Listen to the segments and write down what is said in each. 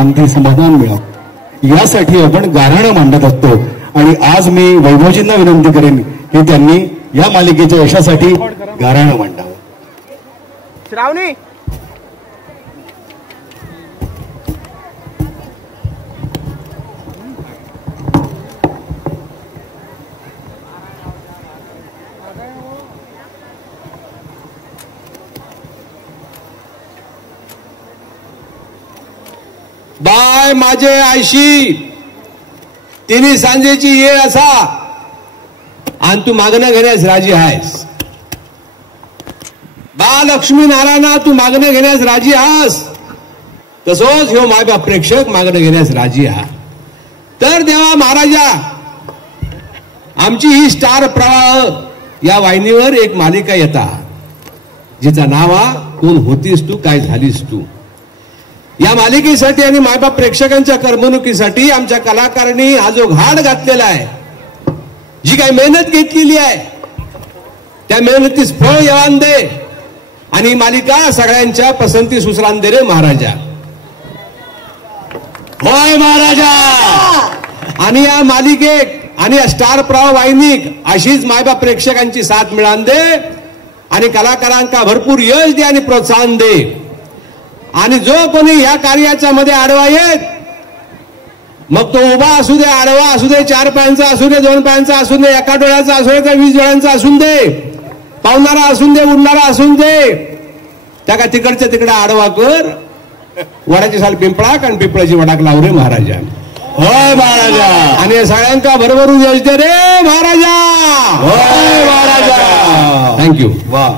शांती समाधान मिळावं यासाठी आपण गाऱ्हाणं मांडत असतो. आणि आज मी वैभवजींना विनंती करेन की त्यांनी या मालिकेच्या यशासाठी गाऱ्हाणं मांडावं. श्रावणी बाय माझे आयशी तिन्ही सांजेची येळ असा आणि तू मागणं घेण्यास राजी आहेस. बा लक्ष्मी नारायणा तू मागणं घेण्यास राजी आहास तसोच ह्यो मायबाप प्रेक्षक मागणं घेण्यास राजी आहात. तर देवा महाराजा आमची ही स्टार प्रवाह या वाहिनीवर एक मालिका येता जिचा नाव हा कोण होतीस तू काय झालीस तू. या मालिकेसाठी आणि मायबाप प्रेक्षकांच्या करमणुकीसाठी आमच्या कलाकारांनी हा जो घाट घातलेला आहे जी काही मेहनत घेतलेली आहे त्या मेहनतीस फळ येवान दे आणि ही मालिका सगळ्यांच्या पसंती सुसरान दे रे महाराजा. होय महाराजा. आणि या मालिकेत आणि या स्टार प्रवाह वाहिनीक अशीच मायबाप प्रेक्षकांची साथ मिळान दे आणि कलाकारांका भरपूर यश दे आणि प्रोत्साहन दे. आणि जो कोणी या कार्याच्या मध्ये आडवा येत मग तो उभा असू दे आडवा असू दे 4 पायांचा असू दे 2 पायांचा असू दे एका डोळ्याचा असू दे 20 डोळ्यांचा असून दे पावणारा असून दे उडणारा असून दे त्या का तिकडच्या तिकडे आडवा कर. वडाची साल पिंपळाक आणि पिंपळाची वडाक लाव रे महाराजा. होय महाराजा. आणि सगळ्यांका भरभरून यश दे रे महाराजा. होय महाराजा. थँक्यू. वा.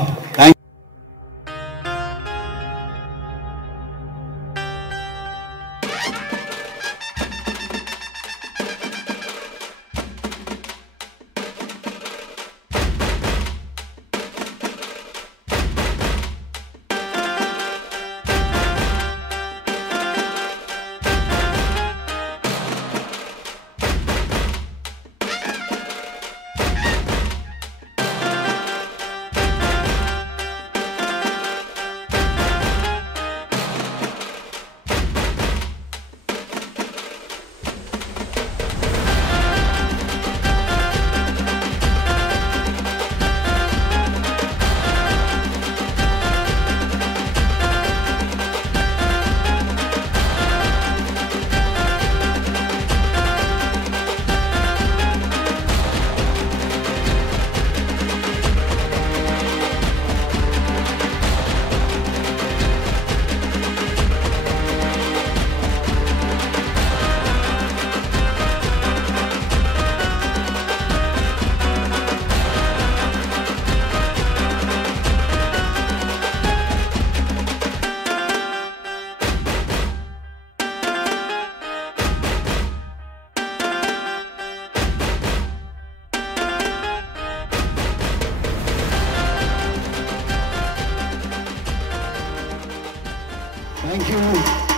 थँक्यू.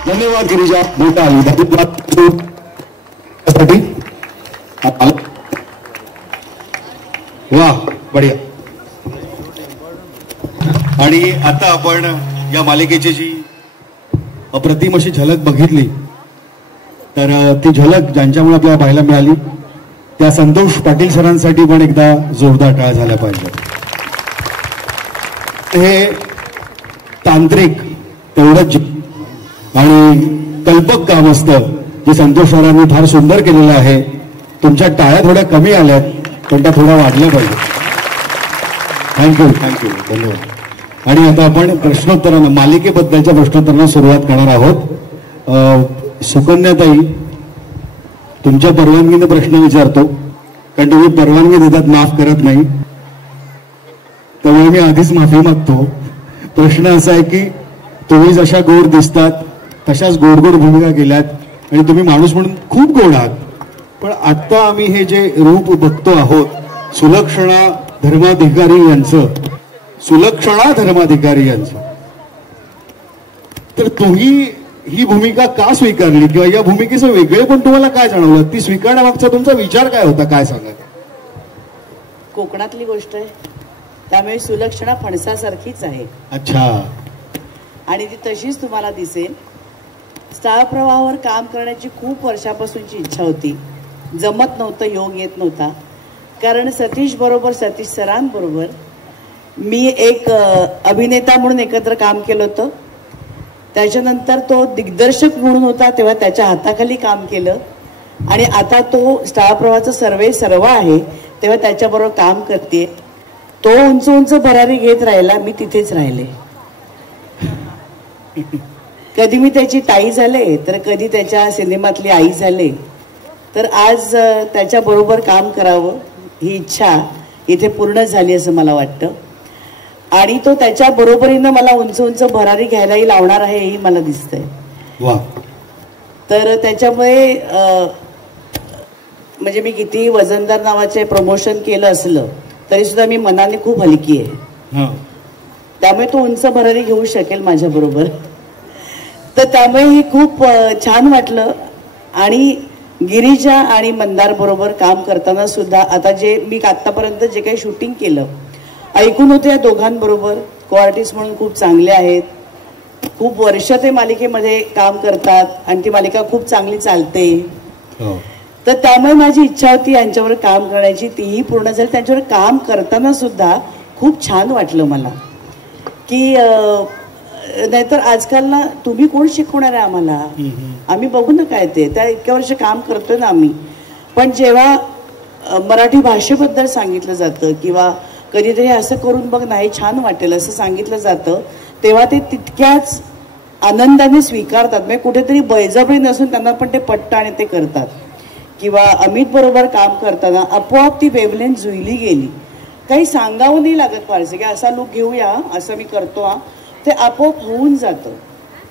धन्यवाद गिरिजा. मोठा वा बढिया. आणि आता आपण या मालिकेची जी अप्रतिम अशी झलक बघितली तर ती झलक ज्यांच्यामुळे आपल्याला पाहायला मिळाली त्या संतोष पाटील सरांसाठी पण एकदा जोरदार टाळ झाला पाहिजे. हे तांत्रिक तेवढंच आणि कल्पक काम असतं जे संतोष सरांनी फार सुंदर केलेलं आहे. तुमच्या टाळ्या थोड्या कमी आल्यात पण त्या थोड्या वाढल्या पाहिजे. थँक्यू. थँक्यू. धन्यवाद. आणि आता आपण प्रश्नोत्तरांना मालिकेबद्दलच्या प्रश्नोत्तरांना सुरुवात करणार आहोत. सुकन्याताई तुमच्या परवानगीने प्रश्न विचारतो कारण तुम्ही परवानगी देतात माफ करत नाही त्यामुळे मी आधीच माफी मागतो. प्रश्न असा आहे की तुम्ही जशा गोड दिसतात तशाच गोड गोड भूमिका केल्यात आणि तुम्ही माणूस म्हणून खूप गोड आहात. पण आता आम्ही हे जे रूप बघतो आहोत सुलक्षणा धर्माधिकारी यांचं तर तुम्ही ही भूमिका का स्वीकारली किंवा या भूमिकेचं वेगळे पण तुम्हाला काय जाणवलं? ती स्वीकारण्यामागचा तुमचा विचार काय होता? काय सांगा. कोकणातली गोष्ट आहे त्यामुळे सुलक्षणा फणसासारखीच आहे. अच्छा. आणि ती तशीच तुम्हाला दिसेल. स्टार प्रवाहावर काम करण्याची खूप वर्षापासूनची इच्छा होती. जमत नव्हतं, योग येत नव्हता. कारण सतीश सरांबरोबर मी एक अभिनेता म्हणून एकत्र काम केलं होतं. त्याच्यानंतर तो दिग्दर्शक म्हणून होता, तेव्हा त्याच्या हाताखाली काम केलं. आणि आता तो स्टार प्रवाहाचा सर्वा आहे, तेव्हा त्याच्याबरोबर काम करते. तो उंच उंच भरारी घेत राहिला, मी तिथेच राहिले. कधी मी त्याची ताई झाले, तर कधी त्याच्या सिनेमातली आई झाले. तर आज त्याच्याबरोबर काम करावं ही इच्छा इथे पूर्ण झाली असं मला वाटतं. आणि तो त्याच्या बरोबरीनं मला उंच उंच भरारी घ्यायलाही लावणार आहे, हेही मला दिसतंय. वा. तर त्याच्यामुळे म्हणजे मी किती वजनदार नावाचे प्रमोशन केलं असलं तरी सुद्धा मी मनाने खूप हलकी आहे. त्यामुळे तो उंच भरारी घेऊ शकेल माझ्या बरोबर. तर त्यामुळे हे खूप छान वाटलं. आणि गिरिजा आणि मंदार बरोबर काम करताना सुद्धा आता जे मी आतापर्यंत जे काही शूटिंग केलं ऐकून होते, या दोघांबरोबर को आर्टिस्ट म्हणून खूप चांगले आहेत. खूप वर्ष ते मालिकेमध्ये काम करतात आणि ती मालिका खूप चांगली चालते. तर त्यामुळे माझी इच्छा होती यांच्यावर काम करण्याची, तीही पूर्ण झाली. त्यांच्यावर काम करताना सुद्धा खूप छान वाटलं मला की नाहीतर आजकाल ना तुम्ही कोण शिकवणार आहे आम्हाला, आम्ही बघू ना काय ते, त्या इतक्या वर्ष काम करतोय ना आम्ही. पण जेव्हा मराठी भाषेबद्दल सांगितलं जातं किंवा कधीतरी असं करून बघ नाही छान वाटेल असं सांगितलं जातं, तेव्हा ते तितक्याच आनंदाने स्वीकारतात. म्हणजे कुठेतरी बळजबरी नसून त्यांना पण ते पटतं आणि ते करतात. किंवा अमित बरोबर काम करताना आपोआप ती वेवलेंथ जुळली गेली. काही सांगावं नाही लागत फारसे की असा लुक घेऊया, असं मी करतो हा, ते आपोआप होऊन जातं.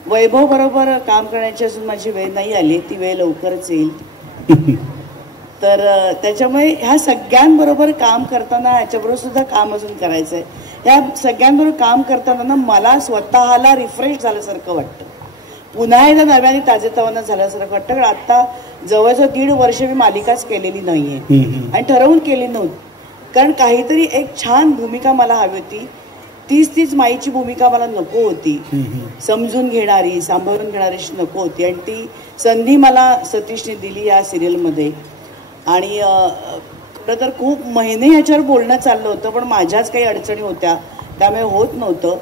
वैभव बरोबर काम करण्याची अजून माझी वेळ नाही आली, ती वेळ लवकरच येईल. तर त्याच्यामुळे ह्या सगळ्यांबरोबर काम करताना याच्याबरोबर सुद्धा काम अजून करायचंय. या सगळ्यांबरोबर काम करताना ना मला स्वतःला रिफ्रेश झाल्यासारखं वाटतं, पुन्हा एकदा नव्याने ताजेतवानं झाल्यासारखं वाटतं. कारण आता जवळजवळ 1.5 वर्ष मी मालिकाच केलेली नाहीये आणि ठरवून केली नव्हती. कारण काहीतरी एक छान भूमिका मला हवी होती. तीच माईची भूमिका मला नको होती, समजून घेणारी, सांभाळून घेणारी नको होती. आणि ती संधी मला सतीशने दिली या सिरियलमध्ये. आणि खरं तर खूप महिने ह्याच्यावर बोलणं चाललं होतं, पण माझ्याच काही अडचणी होत्या, त्यामुळे होत नव्हतं.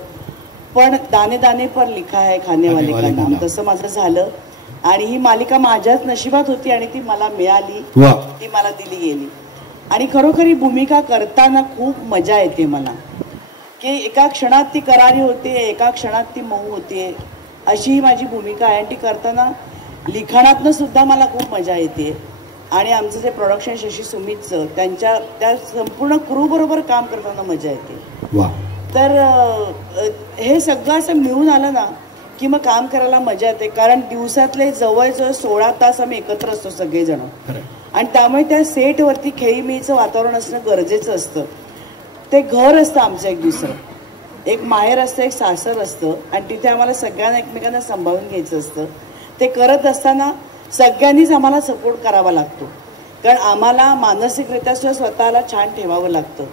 पण दाने दाने पर लिखा है खाने वाले का नाम, तसं माझं झालं. आणि ही मालिका माझ्याच नशिबात होती आणि ती मला मिळाली, ती मला दिली गेली. आणि खरोखर ही भूमिका करताना खूप मजा येते मला, की एका क्षणात ती करारी होते, एका क्षणात ती मऊ होते, अशी ही माझी भूमिका आहे. आणि ती करताना लिखाणातनं सुद्धा मला खूप मजा येते. आणि आमचं जे प्रोडक्शन शशी सुमितचं, त्यांच्या त्या संपूर्ण क्रू बरोबर काम करताना मजा येते. तर हे सगळं असं मिळून आलं ना की मग काम करायला मजा येते. कारण दिवसातले जवळजवळ 16 तास आम्ही एकत्र असतो सगळेजण. आणि त्यामुळे त्या सेटवरती खेळीमेळीचं वातावरण असणं गरजेचं असतं. ते घर असतं आमचं एक दुसरं, एक माहेर असतं, एक सासर असतं. आणि तिथे आम्हाला सगळ्यांना एकमेकांना सांभाळून घ्यायचं असतं. ते करत असताना सगळ्यांनीच आम्हाला सपोर्ट करावा लागतो, कारण आम्हाला मानसिकरित्या सुद्धा स्वतःला छान ठेवावं लागतं.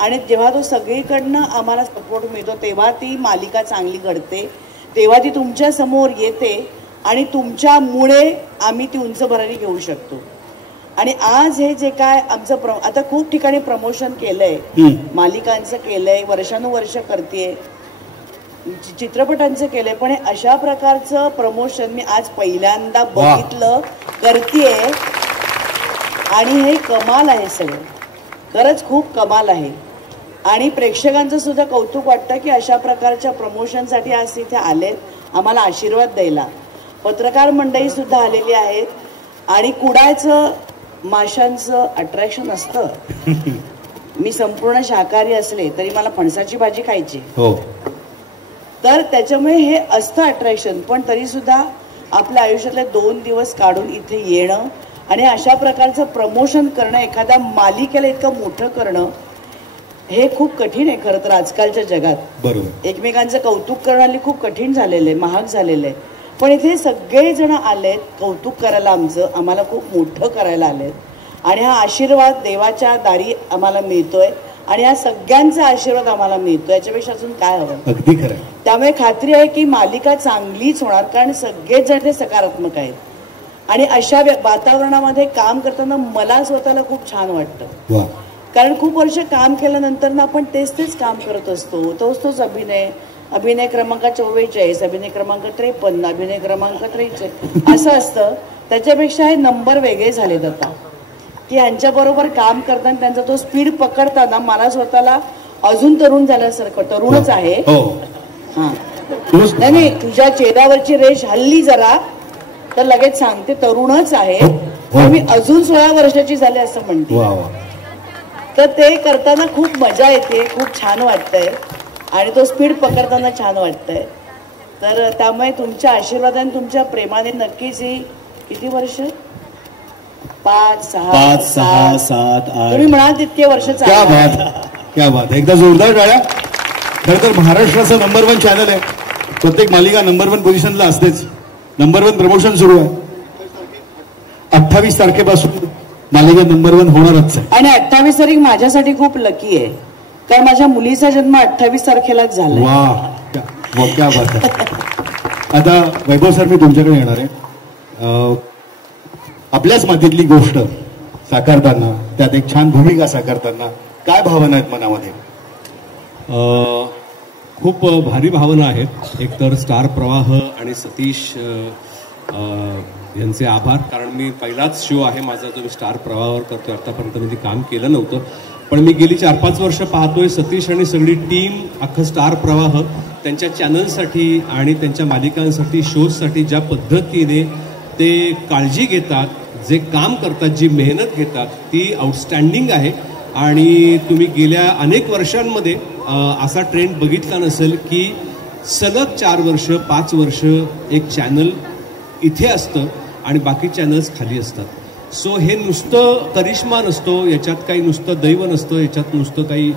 आणि जेव्हा तो सगळीकडनं आम्हाला सपोर्ट मिळतो तेव्हा ती मालिका चांगली घडते, तेव्हा ती तुमच्या समोर येते आणि तुमच्यामुळे आम्ही ती उंच भरारी घेऊ शकतो. आणि आज हे जे काय आमचं आता खूप ठिकाणी प्रमोशन केलंय, मालिकांचं केलंय, वर्षानुवर्ष करतेय, चित्रपटांचं केलंय, पण अशा प्रकारचं प्रमोशन मी आज पहिल्यांदा बघितलं, करतेय. आणि हे कमाल आहे, सगळं खरंच खूप कमाल आहे. आणि प्रेक्षकांचं सुद्धा कौतुक वाटतं की अशा प्रकारच्या प्रमोशनसाठी आज तिथे आलेत आम्हाला आशीर्वाद द्यायला. पत्रकार मंडळी सुद्धा आलेली आहेत. आणि कुडाळचं माशांचं अट्रॅक्शन असतं. मी संपूर्ण शाकाहारी असले तरी मला फणसाची भाजी खायची, तर त्याच्यामुळे हे असतं अट्रॅक्शन. पण तरी सुद्धा आपल्या आयुष्यातले 2 दिवस काढून इथे येणं आणि अशा प्रकारचं प्रमोशन करणं, एखाद्या मालिकेला इतकं मोठं करणं, हे खूप कठीण आहे खरं तर आजकालच्या जगात. बरोबर, एकमेकांचं कौतुक करणं खूप कठीण झालेलं आहे, महाग झालेलं आहे. पण इथे सगळेजण आलेत कौतुक करायला, आम्हाला खूप मोठं करायला आलेत. आणि हा आशीर्वाद देवाच्या दारी आम्हाला मिळतोय. आणि या सगळ्यांचा आशीर्वाद आम्हाला मिळतो, याच्यापेक्षा अजून काय हवं. अगदी खरं. त्यामुळे खात्री आहे की मालिका चांगलीच होणार, कारण सगळेच जण ते सकारात्मक आहेत आणि अशा वातावरणामध्ये काम करताना मला स्वतःला खूप छान वाटतं. कारण खूप वर्ष काम केल्यानंतर ना आपण तेच काम करत असतो, तोच अभिनय क्रमांक 44, अभिनय क्रमांक 53, अभिनय क्रमांक 43 असं असतं. त्याच्यापेक्षा हे नंबर वेगळे झालेत आता, की यांच्याबरोबर काम करताना त्यांचा तो स्पीड पकडताना मला स्वतःला अजून तरुण झाल्यासारखं, तरुणच आहे. हा नाही, तुझ्या चेहऱ्यावरची रेष हल्ली जरा, तर लगेच सांगते तरुणच आहे, मी अजून 16 वर्षाची झाले असं म्हणते. तर ते करताना खूप मजा येते, खूप छान वाटतंय आणि तो स्पीड पकडताना छान वाटतंय. तर त्यामुळे तुमच्या आशीर्वादाने, तुमच्या प्रेमाने नक्कीच ही किती वर्ष, 5, 6, 7, 8 तुम्ही म्हणाल तितके वर्ष. क्या बात, एकदा जोरदार टाळ्या. खरं तर महाराष्ट्राचं नंबर 1 चॅनल आहे, प्रत्येक मालिका नंबर 1 पोझिशनला असतेच. नंबर 1 प्रमोशन सुरू आहे. 28 तारखेपासून मालिका नंबर 1 होणारच आहे. आणि 28 तारीख माझ्यासाठी खूप लकी आहे, कारण माझ्या मुलीचा जन्म 28 तारखेलाच झाला. वा, क्या बात आहे. आता वैभव सर, मी तुमच्याकडे येणार आहे. आपल्याच मातीतली गोष्ट साकारताना, त्यात एक छान भूमिका साकारताना काय भावना आहेत मनामध्ये? खूप भारी भावना आहेत. एक तर स्टार प्रवाह आणि सतीश यांचे आभार, कारण मी पहिलाच शो आहे माझा जो मी स्टार प्रवाहावर करतोय. आतापर्यंत मी काम केलं नव्हतं, पण मी गेली 4-5 वर्ष पाहतोय सतीश आणि सगळी टीम, अख्खं स्टार प्रवाह त्यांच्या चॅनलसाठी आणि त्यांच्या मालिकांसाठी, शोजसाठी ज्या पद्धतीने ते काळजी घेतात, जे काम करतात, जी मेहनत घेतात, ती आउटस्टँडिंग आहे. आणि तुम्ही गेल्या अनेक वर्षांमध्ये असा ट्रेंड बघितला नसेल की सलग 4 वर्ष 5 वर्ष एक चॅनल इथे असतं आणि बाकी चॅनल्स खाली असतात. सो हे नुसतं करिश्मा नसतो, याच्यात काही नुसतं दैव नसतं, याच्यात नुसतं काही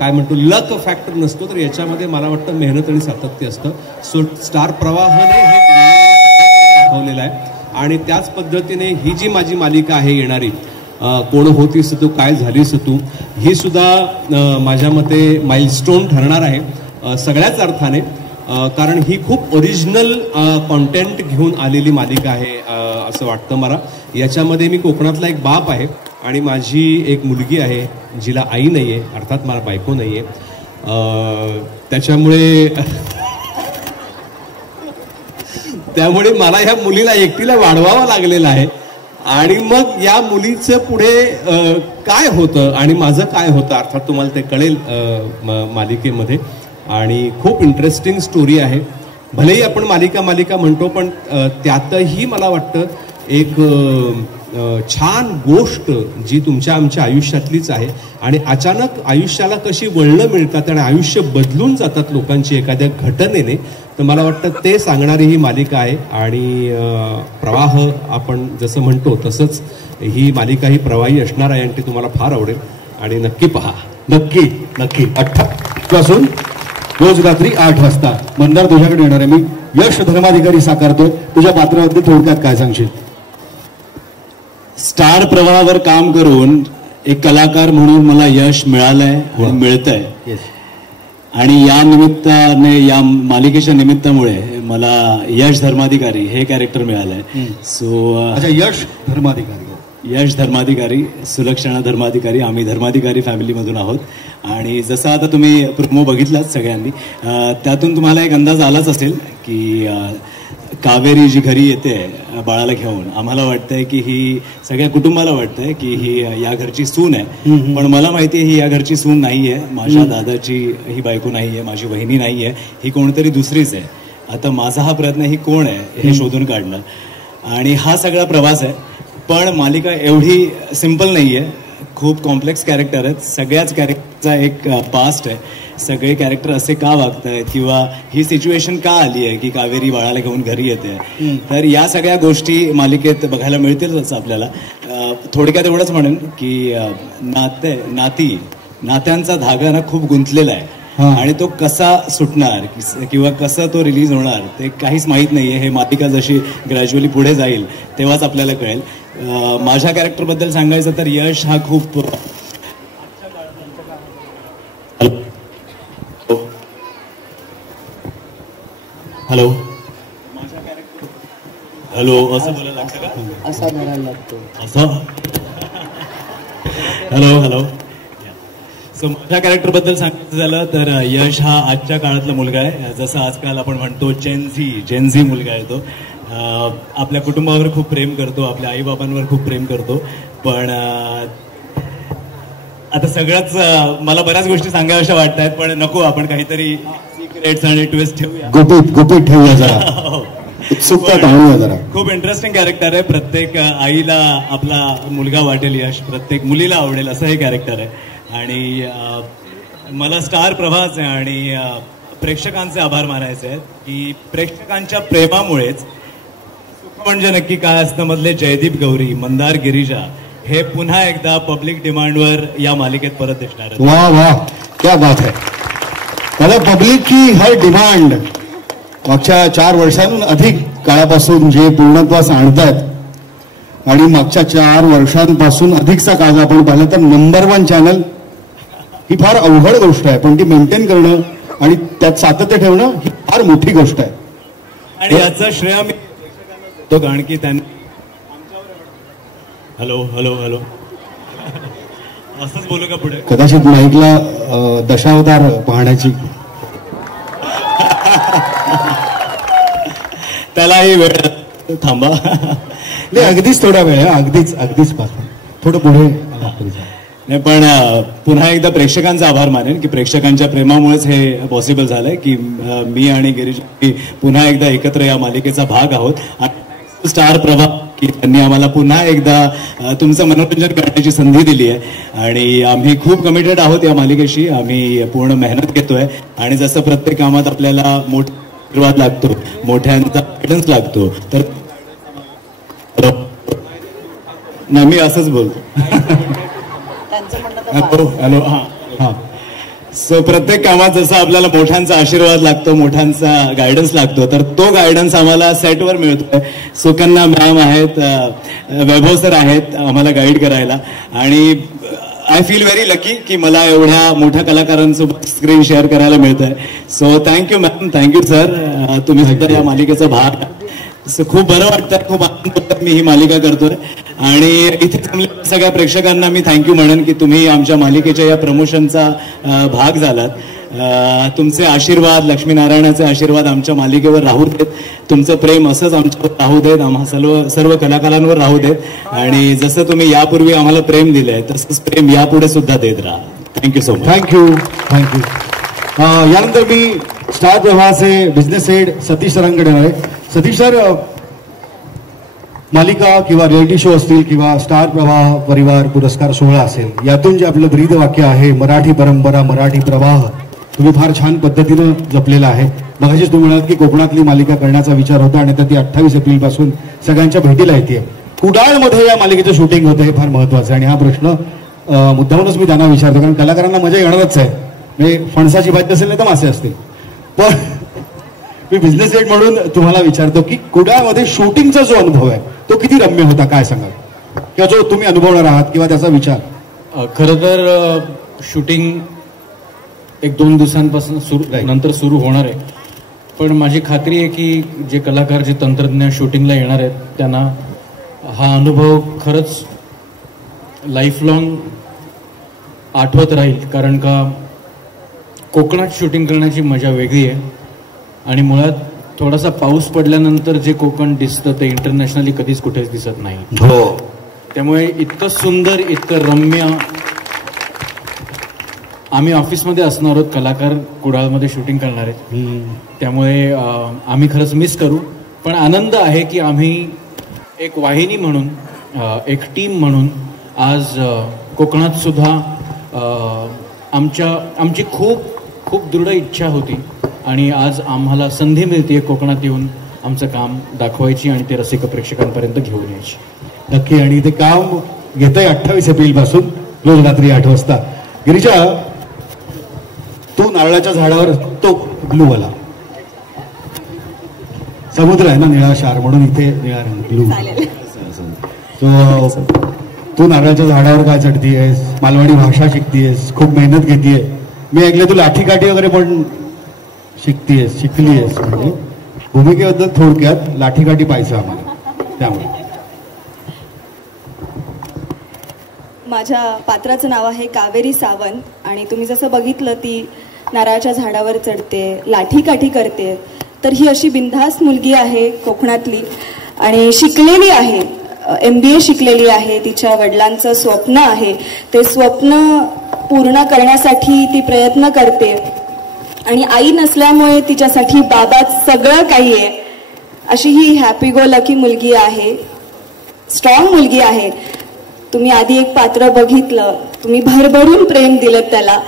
काय म्हणतो लक फॅक्टर नसतो, तर याच्यामध्ये मला वाटतं मेहनत आणि सातत्य असतं. सो स्टार प्रवाहाने हे दाखवलेलं आहे. आणि त्याच पद्धतीने ही जी माझी मालिका आहे येणारी, कोण होतीस तू काय झालीस तू, ही सुद्धा माझ्या मते माइलस्टोन ठरणार आहे सगळ्याच अर्थाने, कारण ही खूप ओरिजिनल कॉन्टेंट घेऊन आलेली मालिका आहे असं वाटतं मला. याच्यामध्ये मी कोकणातला एक बाप आहे आणि माझी एक मुलगी आहे जिला आई नाही आहे, अर्थात मला बायको नाही आहे. त्यामुळे मला ह्या मुलीला एकटीला वाढवावं लागलेलं आहे. आणि मग या मुलीचं पुढे काय होतं आणि माझं काय होतं, अर्थात तुम्हाला ते कळेल मालिकेमध्ये. आणि खूप इंटरेस्टिंग स्टोरी आहे. भलेही आपण मालिका म्हणतो, पण त्यातही मला वाटतं एक छान गोष्ट जी तुमच्या आमच्या आयुष्यातलीच आहे. आणि अचानक आयुष्याला कशी वळणं मिळतात आणि आयुष्य बदलून जातात लोकांची एखाद्या घटनेने, तर मला वाटतं ते सांगणारी ही मालिका आहे. आणि प्रवाह आपण जसं म्हणतो तसंच ही मालिका ही प्रवाही असणार आहे आणि ती तुम्हाला फार आवडेल आणि नक्की पहा. नक्की. 28 पासून रोज रात्री 8 वाजता. मंदार, तुझ्याकडे येणार आहे मी. यश धर्माधिकारी साकारतोय, तुझ्या पात्राबद्दल थोडक्यात काय सांगशील? स्टार प्रवाहावर काम करून एक कलाकार म्हणून मला यश मिळालंय, मिळतंय. आणि या निमित्ताने, या मालिकेच्या निमित्तामुळे मला यश धर्माधिकारी हे कॅरेक्टर मिळालंय. सो यश धर्माधिकारी, सुलक्षणा धर्माधिकारी, आम्ही धर्माधिकारी फॅमिलीमधून आहोत. आणि जसं आता तुम्ही प्रोमो बघितलाच सगळ्यांनी, त्यातून तुम्हाला एक अंदाज आलाच असेल की कावेरी जी घरी येते बाळाला घेऊन, आम्हाला वाटतंय की ही, सगळ्या कुटुंबाला वाटतंय की ही या घरची सून आहे. पण मला माहिती आहे ही या घरची सून नाहीये, माझ्या दादाची ही बायको नाहीये, माझी वहिनी नाहीये, ही कोणतरी दुसरीच आहे. आता माझा हा प्रयत्न ही कोण आहे हे शोधून काढणं. आणि हा सगळा प्रवास आहे. पण मालिका एवढी सिम्पल नाहीये, खूप कॉम्प्लेक्स कॅरेक्टर आहेत. सगळ्याच कॅरेक्टरचा एक पास्ट आहे. सगळे कॅरेक्टर असे का वागतायत किंवा ही सिच्युएशन का आली आहे की कावेरी बाळाला घेऊन घरी येते, तर या सगळ्या गोष्टी मालिकेत बघायला मिळतीलच आपल्याला. थोडक्यात एवढंच म्हणेन की नात्यांचा धागा ना खूप गुंतलेला आहे आणि तो कसा सुटणार किंवा कसा तो रिलीज होणार ते काहीच माहीत नाहीये. हे मालिका जशी ग्रॅज्युअली पुढे जाईल तेव्हाच आपल्याला कळेल. माझ्या कॅरेक्टरबद्दल सांगायचं तर यश हा खूप हॅलो हॅलो असं बोलायला लागतं का? असा म्हणायला लागतो. असं हॅलो हॅलो. सो माझ्या कॅरेक्टरबद्दल सांगायचं झालं तर यश हा आजच्या काळातला मुलगा आहे. जसं आजकाल आपण म्हणतो जेनझी मुलगा आहे तो. आपल्या कुटुंबावर खूप प्रेम करतो, आपल्या आईबाबांवर खूप प्रेम करतो. पण आता सगळंच मला बऱ्याच गोष्टी सांगाव्याशा वाटत आहेत, पण नको, आपण काहीतरी सिक्रेट्स आणि ट्विस्ट ठेवूया, गुपित ठेवूया जरा, उत्सुकता टाळूया जरा. खूप इंटरेस्टिंग कॅरेक्टर आहे. प्रत्येक आईला आपला मुलगा वाटेल यश, प्रत्येक मुलीला आवडेल असं हे कॅरेक्टर आहे. आणि मला स्टार प्रभास आहे आणि प्रेक्षकांचे आभार मानायचे आहेत की प्रेक्षकांच्या प्रेमामुळेच म्हणजे नक्की काय असतं मधले जयदीप गौरी, मंदार गिरिजा हे पुन्हा एकदा पब्लिक डिमांडवर या मालिकेत परत दिसणार आहेत. वाह वाह, क्या बात है. मला पब्लिक की हर डिमांड मागच्या 4 वर्षांहून अधिक काळापासून जे पूर्णत्वास आणतायत आणि मागच्या 4 वर्षांपासून अधिकचा काळ आपण पाहिलं तर नंबर 1 चॅनल ही फार अवघड गोष्ट आहे, पण ती मेंटेन करणं आणि त्यात सातत्य ठेवणं ही फार मोठी गोष्ट आहे. आणि याचं श्रेय मी तो कारण की त्यांनी हॅलो हॅलो हॅलो असंच बोलू का पुढे? कदाचित माईकला दशावतार पाहण्याची त्यालाही वेळ थांबा. नाही, अगदीच थोडा वेळ, अगदीच पाहतो थोडं पुढे. नाही, पण पुन्हा एकदा प्रेक्षकांचा आभार मानेन की प्रेक्षकांच्या प्रेमामुळेच हे पॉसिबल झालंय की मी आणि गिरीश पुन्हा एकदा एकत्र या मालिकेचा भाग आहोत. स्टार प्रभा की त्यांनी आम्हाला पुन्हा एकदा तुमचं मनोरंजन करण्याची संधी दिली आहे आणि आम्ही खूप कमिटेड आहोत या मालिकेशी. आम्ही पूर्ण मेहनत घेतोय आणि जसं प्रत्येक कामात आपल्याला मोठा आशीर्वाद लागतो, मोठ्यांचा गायडन्स लागतो, तर मी असंच बोलतो. हॅलो हा. सो प्रत्येक कामात जसं आपल्याला मोठ्यांचा आशीर्वाद लागतो, मोठ्यांचा गायडन्स लागतो, तर तो गायडन्स आम्हाला सेटवर मिळतोय. सुकन्या मॅम आहेत, वैभव सर आहेत आम्हाला गाईड करायला आणि आय फील व्हेरी लकी की मला एवढ्या मोठ्या कलाकारांसोबत स्क्रीन शेअर करायला मिळतंय. So thank you ma'am, thank you sir, तुम्ही सुद्धा या मालिकेचा भाग. खूप बरं वाटतं, खूप आनंद होतात मी ही मालिका करतोय. आणि इथे जमलेल्या सगळ्या प्रेक्षकांना मी थँक्यू म्हणेन की तुम्ही आमच्या मालिकेच्या या प्रमोशनचा भाग झालात. तुमचे आशीर्वाद, लक्ष्मीनारायणाचे आशीर्वाद आमच्या मालिकेवर राहू देत. तुमचं प्रेम असंच आमच्यावर राहू देत, आम्हा सर्व कलाकारांवर राहू देत. आणि जसं तुम्ही यापूर्वी आम्हाला प्रेम दिलंय तसंच प्रेम यापुढे सुद्धा देत राहा. Thank you so much. थँक्यू. यानंतर मी स्टार प्रवाहाचे बिझनेस हेड सतीश सरांकडे आहे. सतीश सर, मालिका किंवा रियालिटी शो असतील किंवा स्टार प्रवाह परिवार पुरस्कार सोहळा असेल, यातून जे आपलं ब्रीद वाक्य आहे मराठी परंपरा मराठी प्रवाह, तुम्ही फार छान पद्धतीनं जपलेला आहे. मगाशीच तुम्ही म्हणालात की कोकणातली मालिका करण्याचा विचार होता आणि आता ती 28 एप्रिल पासून सगळ्यांच्या भेटीला येते. कुडाळमध्ये या मालिकेचं शूटिंग होतं, हे फार महत्वाचं आहे. आणि हा प्रश्न मुद्दामूनच मी त्यांना विचारतो कारण कलाकारांना मजा येणारच आहे. म्हणजे फणसाची भाजी असेल नाही तर मासे असतील. पण मी बिझनेस हेड म्हणून तुम्हाला विचारतो की कुडाळमध्ये शूटिंगचा जो अनुभव आहे तो किती रम्य होता, काय सांगाल? किंवा जो तुम्ही अनुभवणार आहात किंवा त्याचा विचार. खरं तर शूटिंग 1-2 दिवसांपासून नंतर सुरू होणार आहे, पण माझी खात्री आहे की जे कलाकार, जे तंत्रज्ञ शूटिंगला येणार आहेत त्यांना हा अनुभव खरंच लाईफ लॉंग आठवत राहील. कारण का कोकणात शूटिंग करण्याची मजा वेगळी आहे आणि मुळात थोडासा पाऊस पडल्यानंतर जे कोकण दिसतं ते इंटरनॅशनली कधीच कुठेच दिसत नाही. हो, त्यामुळे इतकं सुंदर, इतकं रम्य. आम्ही ऑफिसमध्ये असणार आहोत, कलाकार कुडाळमध्ये शूटिंग करणार आहेत, त्यामुळे आम्ही खरंच मिस करू. पण आनंद आहे की आम्ही एक वाहिनी म्हणून, एक टीम म्हणून आज कोकणात सुद्धा आमची खूप खूप दृढ इच्छा होती आणि आज आम्हाला संधी मिळते कोकणात येऊन आमचं काम दाखवायची आणि ते रसिक प्रेक्षकांपर्यंत घेऊन यायची. नक्की. आणि ते काम घेतंय 28 एप्रिल पासून रोज रात्री 8 वाजता. गिरीजा, तो नारळाच्या झाडावर तो ब्लूवाला समुद्र आहे ना, निळा शार म्हणून इथे निळा रंग ब्लू. तू नारळाच्या झाडावर काय चढतीयस, मालवणी भाषा शिकतीयस, खूप मेहनत घेतीये. मी ऐकलं तू लाठी काठी वगैरे पण शिकलीयस म्हणजे. भूमिकेबद्दल थोडक्यात लाठीकाठी पाहायचं आम्हाला, त्यामुळे. माझ्या पात्राचं नाव आहे कावेरी सावंत आणि तुम्ही जसं बघितलं ती नारळाच्या झाडावर चढते, लाठीकाठी करते. तर ही अशी बिनधास्त मुलगी आहे कोकणातली आणि शिकलेली आहे, MBA शिकलेली आहे. तिच्या वडिलांचं स्वप्न आहे, ते स्वप्न पूर्ण करण्यासाठी ती प्रयत्न करते आणि आई नसल्यामुळे तिच्यासाठी बाबाच सगळं काही आहे. अशी ही हॅपी गो लकी मुलगी आहे, स्ट्रॉंग मुलगी आहे. तुम्ही आधी एक पात्र बघितलं, तुम्ही भरभरून प्रेम दिलं त्याला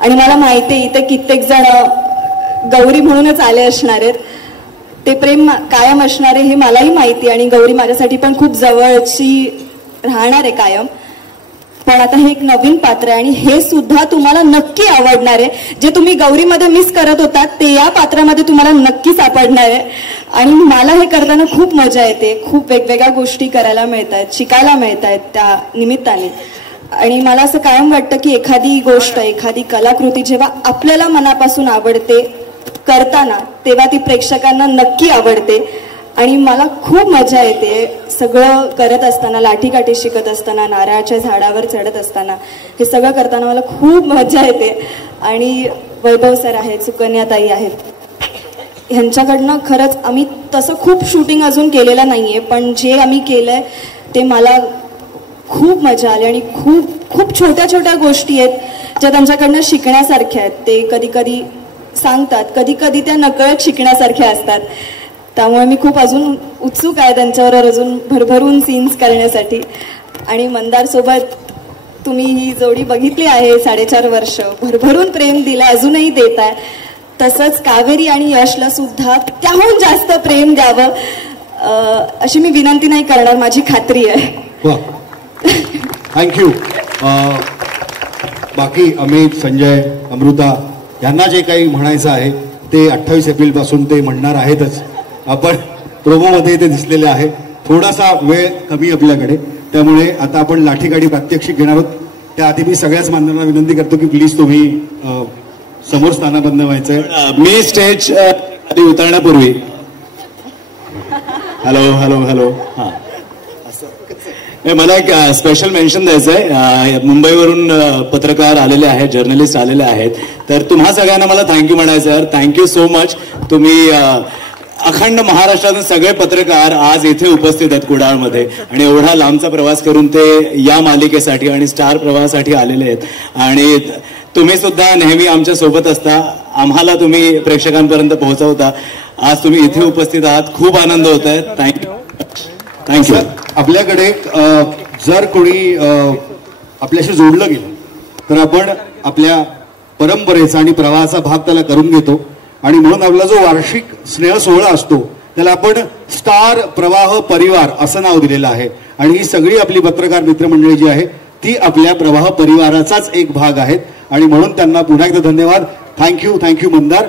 आणि मला माहिती आहे इथे कित्येक जण गौरी म्हणूनच आले असणार आहेत. ते प्रेम कायम असणार आहे हे मलाही माहिती आणि गौरी माझ्यासाठी पण खूप जवळची राहणार आहे कायम. पण आता हे एक नवीन पात्र आहे आणि हे सुद्धा तुम्हाला नक्की आवडणार आहे. जे तुम्ही गौरीमध्ये मिस करत होतात ते या पात्रामध्ये तुम्हाला नक्की सापडणार आहे आणि मला हे करताना खूप मजा येते. खूप वेगवेगळ्या गोष्टी करायला मिळत आहेत, शिकायला मिळत आहेत त्या निमित्ताने. आणि मला असं कायम वाटतं की एखादी गोष्ट, एखादी कलाकृती जेव्हा आपल्याला मनापासून आवडते करताना तेव्हा ती प्रेक्षकांना नक्की आवडते आणि मला खूप मजा येते सगळं करत असताना, लाठीकाठी शिकत असताना, नारळाच्या झाडावर चढत असताना. हे सगळं करताना मला खूप मजा येते. आणि वैभव सर आहेत, सुकन्याताई आहेत, ह्यांच्याकडनं खरंच आम्ही तसं खूप शूटिंग अजून केलेलं नाहीये, पण जे आम्ही केलंय ते मला खूप मजा आली आणि खूप खूप छोट्या छोट्या गोष्टी आहेत ज्या त्यांच्याकडनं शिकण्यासारख्या आहेत. ते कधी कधी सांगतात, कधी कधी त्या नकळत शिकण्यासारख्या असतात. त्यामुळे मी खूप अजून उत्सुक आहे त्यांच्याबरोबर अजून भरभरून सीन्स करण्यासाठी. आणि मंदार सोबत तुम्ही ही जोडी बघितली आहे, 4.5 वर्ष भरभरून प्रेम दिलं, अजूनही देत आहे. तसंच कावेरी आणि यशला सुद्धा त्याहून जास्त प्रेम द्यावं अशी मी विनंती नाही करणार, माझी खात्री आहे. थँक्यू. बाकी अमित, संजय, अमृता यांना जे काही म्हणायचं आहे ते 28 एप्रिल पासून ते म्हणणार आहेतच. आपण प्रोमोमध्ये ते दिसलेले आहे. थोडासा वेळ कमी आपल्याकडे, त्यामुळे आता आपण लाठीकाठी प्रात्यक्षिक घेणार आहोत. त्याआधी मी सगळ्याच मान्यवरांना विनंती करतो की प्लीज तुम्ही समोर स्थानाबद्ध व्हायचंय. मी स्टेज आधी उतरण्यापूर्वी हॅलो हॅलो हॅलो हा, मला एक स्पेशल मेन्शन द्यायचं आहे. मुंबईवरून पत्रकार आलेले आहेत, जर्नलिस्ट आलेले आहेत, तर तुम्हा सगळ्यांना मला थँक्यू म्हणायचं आहे. Thank you so much. तुम्ही अखंड महाराष्ट्रातून सगळे पत्रकार आज इथे उपस्थित आहेत कुडाळमध्ये आणि एवढा लांबचा प्रवास करून ते या मालिकेसाठी आणि स्टार प्रवाहासाठी आलेले आहेत. आणि तुम्ही सुद्धा नेहमी आमच्या सोबत असता, आम्हाला तुम्ही प्रेक्षकांपर्यंत पोहोचवता. आज तुम्ही इथे उपस्थित आहात, खूप आनंद होत आहे. थँक्यू. थँक्यू. आपल्याकडे जर कोणी आपल्याशी जोडलं गेलं तर आपण आपल्या परंपरेचा आणि प्रवाहाचा भाग त्याला करून घेतो आणि म्हणून आपला जो वार्षिक स्नेह सोहळा असतो त्याला आपण स्टार प्रवाह परिवार असं नाव दिलेलं आहे. आणि ही सगळी आपली पत्रकार मित्रमंडळी जी आहे ती आपल्या प्रवाह परिवाराचाच एक भाग आहेत आणि म्हणून त्यांना पुन्हा एकदा धन्यवाद. थँक्यू. थँक्यू मंदार.